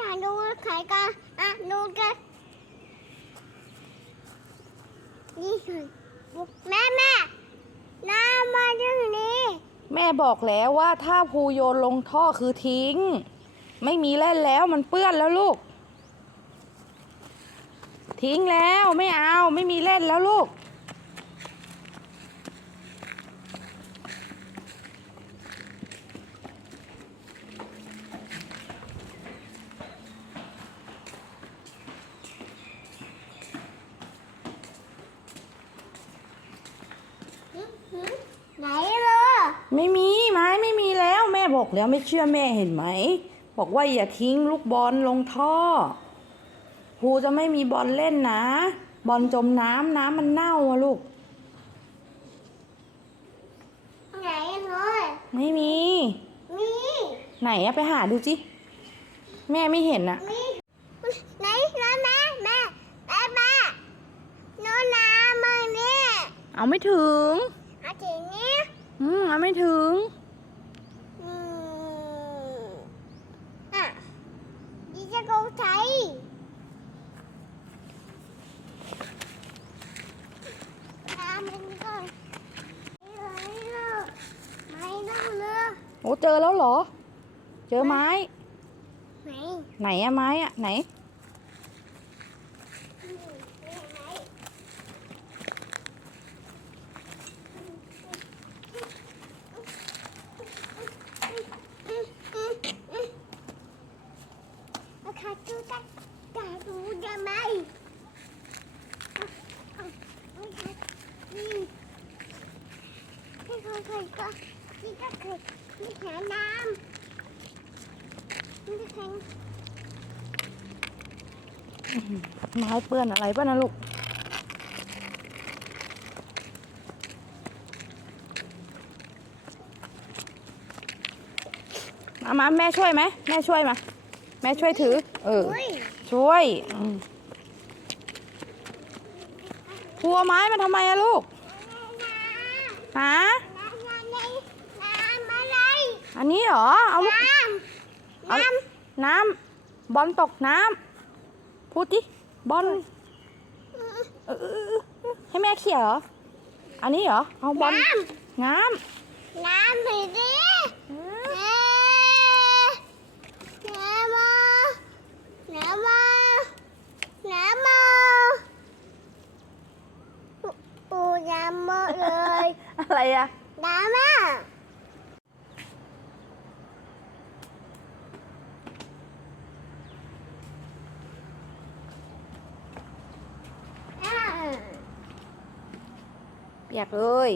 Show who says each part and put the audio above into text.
Speaker 1: ถ่ายดูใครกันอะดูกันนี่คือแม่แม่น้ำมาตรงนี้
Speaker 2: แม่บอกแล้วว่าถ้าภูโยนลงท่อคือทิ้ง ไม่มีเล่นแล้วมันเปื้อนแล้วลูก ทิ้งแล้วไม่เอาไม่มีเล่นแล้วลูก
Speaker 1: ไหนเลย
Speaker 2: ไม่มีไม้ไม่มีแล้วแม่ บอกแล้วไม่เชื่อแม่เห็นไหม บอกว่าอย่าทิ้งลูกบอลลงท่อภูจะไม่มีบอลเล่นนะ บอลจมน้ำน้ำมันเน่าอะลูก
Speaker 1: ไหนเลย
Speaker 2: ไม่มี
Speaker 1: มี
Speaker 2: ไหนอะไปหาดูจิแม่ไม่เห็นอะ
Speaker 1: มีไหนนะแม่แม่แม่แม่โน่นน้ำมาเนี่ย
Speaker 2: เอาไม่ถึง
Speaker 1: อาทิตย์นี้
Speaker 2: อืมเอาไม่ถึง
Speaker 1: อืมอะ ดิจะกูใช้น้ำมันก่อนไม่เลยไม่ต้องเลย
Speaker 2: โอ้เจอแล้วเหรอ เจอไม้
Speaker 1: ไหน
Speaker 2: ไหนอะไม้อะไหน
Speaker 1: ราคาจูตักจะดูได้ไหมนี่ที่ เคยเคยก็ที่ก็เคยที่แขนน้ำที่แขน
Speaker 2: ไม้เปื้อนอะไรป่ะนะลูกมามาแม่ช่วยไหมแม่ช่วยมา แม่ช่วยถือ เออ ช่วยอืมพัวไม้มาทำไมอะลูก
Speaker 1: น้ำ
Speaker 2: ฮะ
Speaker 1: น้ำน้ำน้ำอะไร
Speaker 2: อันนี้เหรอ เอาลูก
Speaker 1: น้
Speaker 2: เอาน้ำบอลตกน้ำพูดดิบอลำเออเออเออเออให้แม่เขี่ยเหรอ อันนี้เหรอ เอาบอล
Speaker 1: น้
Speaker 2: งามำ
Speaker 1: น้ำไปดิเอ๊ะน้ำมาน้ำมาน้ำมาปูน้ำมาเลย
Speaker 2: อะไรอะ
Speaker 1: น้ำมาอ่า
Speaker 2: อยากเลย